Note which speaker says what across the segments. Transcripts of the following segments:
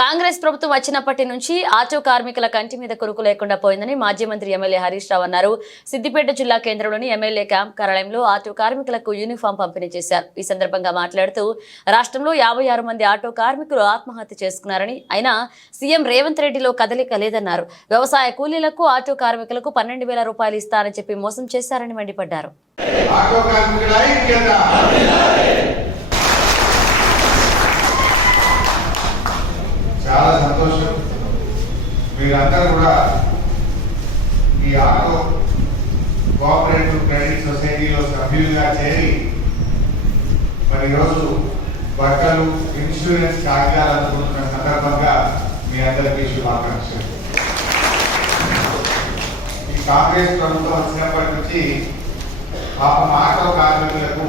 Speaker 1: కాంగ్రెస్ ప్రభుత్వం వచ్చినప్పటి నుంచి ఆటో కార్మికుల కంటి మీద కొరుకు లేకుండా పోయిందని మాజీ మంత్రి ఎమ్మెల్యే హరీష్ రావు అన్నారు. సిద్దిపేట జిల్లా కేంద్రంలోని ఎమ్మెల్యే క్యాంప్ కార్యాలయంలో ఆటో కార్మికులకు యూనిఫామ్ పంపిణీ చేశారు. ఈ సందర్భంగా మాట్లాడుతూ రాష్ట్రంలో యాభై ఆరు మంది ఆటో కార్మికులు ఆత్మహత్య చేసుకున్నారని అయినా సీఎం రేవంత్ రెడ్డిలో కదలిక లేదన్నారు. వ్యవసాయ కూలీలకు ఆటో కార్మికులకు పన్నెండు వేల రూపాయలు ఇస్తారని చెప్పి మోసం చేశారని మండిపడ్డారు.
Speaker 2: కూడా ఈ ఆటో కోఆపరేటివ్ క్రెడిట్ సొసైటీలో సభ్యులుగా చేరి మరి ఈరోజు బట్టలు ఇన్సూరెన్స్ కాగితాలు సందర్భంగా మీ అందరికీ శుభాకాంక్షలు. ఈ కాంగ్రెస్ ప్రభుత్వం వచ్చినప్పటి నుంచి పాపం ఆటో కార్మికులకు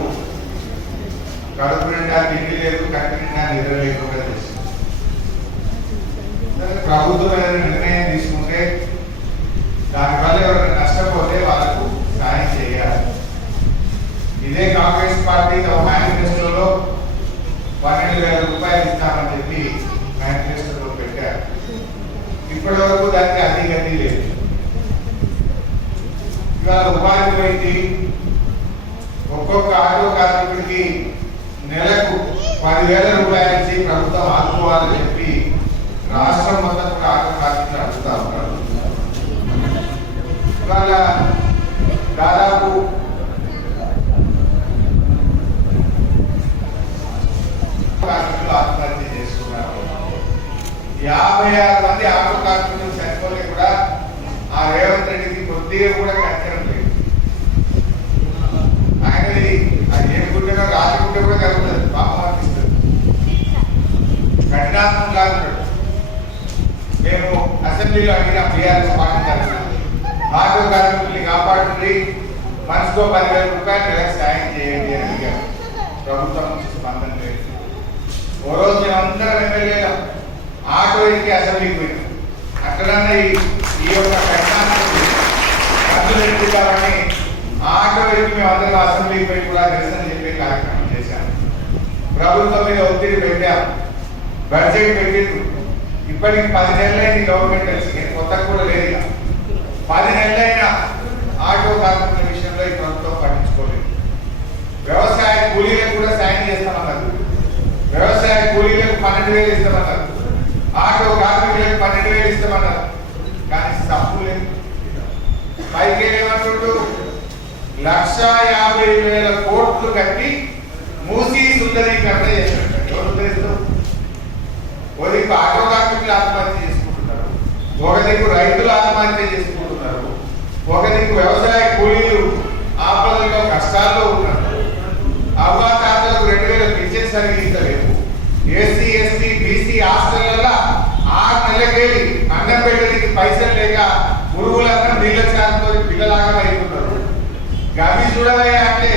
Speaker 2: కడుపు నిండా తిండి లేదు కంటి నిండా నిద్ర లేకుండా చేసింది. ప్రభుత్వం పార్టీ తమ మేనిఫెస్టోలో పన్నెండు వేల రూపాయలు ఇస్తామని చెప్పి మేనిఫెస్టోలో పెట్టారు. ఇప్పటి వరకు దానికి అతి గతి లేదు. ఇవాళ ఉపాధి పెట్టి ఒక్కొక్క ఆటో కార్మికుడికి నెలకు పదివేల రూపాయలు ఇచ్చి ప్రభుత్వం ఆదుకోవాలని చెప్పి రాష్ట్రం మొత్తం ఆటో కార్మికులు అడుగుతా ఉన్నారు. ఇవాళ దాదాపు కార్మికులు ఆత్మహత్య చేసుకున్నారు యాభై ఆరు మంది ఆటో కార్మికులు చనిపోతే కూడా ఆ రేవంత్ రెడ్డికి కొద్దిగా కూడా కట్టడం లేదు. ఆయనది అది ఏం గుడ్డగా రాజు కూడా కలుగుతుంది పాపం అనిపిస్తుంది. కఠినాత్మకంగా ఉన్నాడు మేము అసెంబ్లీలో అడిగిన బీఆర్ఎస్ పార్టీ తరఫున ఆటో కార్మికుల్ని కాపాడుతుంది మనసుకో పదివేల రూపాయలు నెలకు సాయం చేయండి అని అడిగారు. ప్రభుత్వం ఆటో అసెంబ్లీకి పోయినాం. అక్కడన్నా ఈ ఈ యొక్క ఖర్చులు కాబట్టి ఆటో మేము అందరం అసెంబ్లీకి పోయి కూడా నిరసన చెప్పే కార్యక్రమం చేశాం. ప్రభుత్వం మీద ఒత్తిడి పెట్టాం. బడ్జెట్ పెట్టిండ్రు. ఇప్పటికి పది నెలలైంది గవర్నమెంట్ తెలిసి నేను కొత్త కూడా లేదు ఇక. పది నెలలైనా ఆటో కార్మికుల విషయంలో ఈ ప్రభుత్వం పట్టించుకోలేదు. వ్యవసాయ కూలీలకు కూడా సాయం చేస్తామన్నారు. వ్యవసాయ కూలీలకు పన్నెండు వేలు ఇస్తామన్నారు. ఆటో కార్మికులకు పన్నెండు వేలు ఇస్తామన్నారు. కానీ తప్పు లేదు. పైకి ఏమంటుండు లక్ష యాభై వేల కోట్లు కట్టి మూసి సుందరీకరణ చేసినట్టు ఎవరు ఆటో కార్మికులు ఆత్మహత్య చేసుకుంటున్నారు. ఒక రైతులు ఆత్మహత్య చేసుకుంటున్నారు. ఒక వ్యవసాయ కూలీలు ఆపదల్లో కష్టాల్లో ఉన్నారు. అవ్వాతాతలకు రెండు వేల పింఛన్ సరిగించలేవు ఎస్సీ ఎస్టీ బీసీ హాస్టళ్ళలో ఆరు అన్నం పెట్టడానికి పైసలు లేక పురుగులన్నా నీళ్ళ చాలతో పిల్లలాగా అయిపోతారు గవి చూడాలి అంటే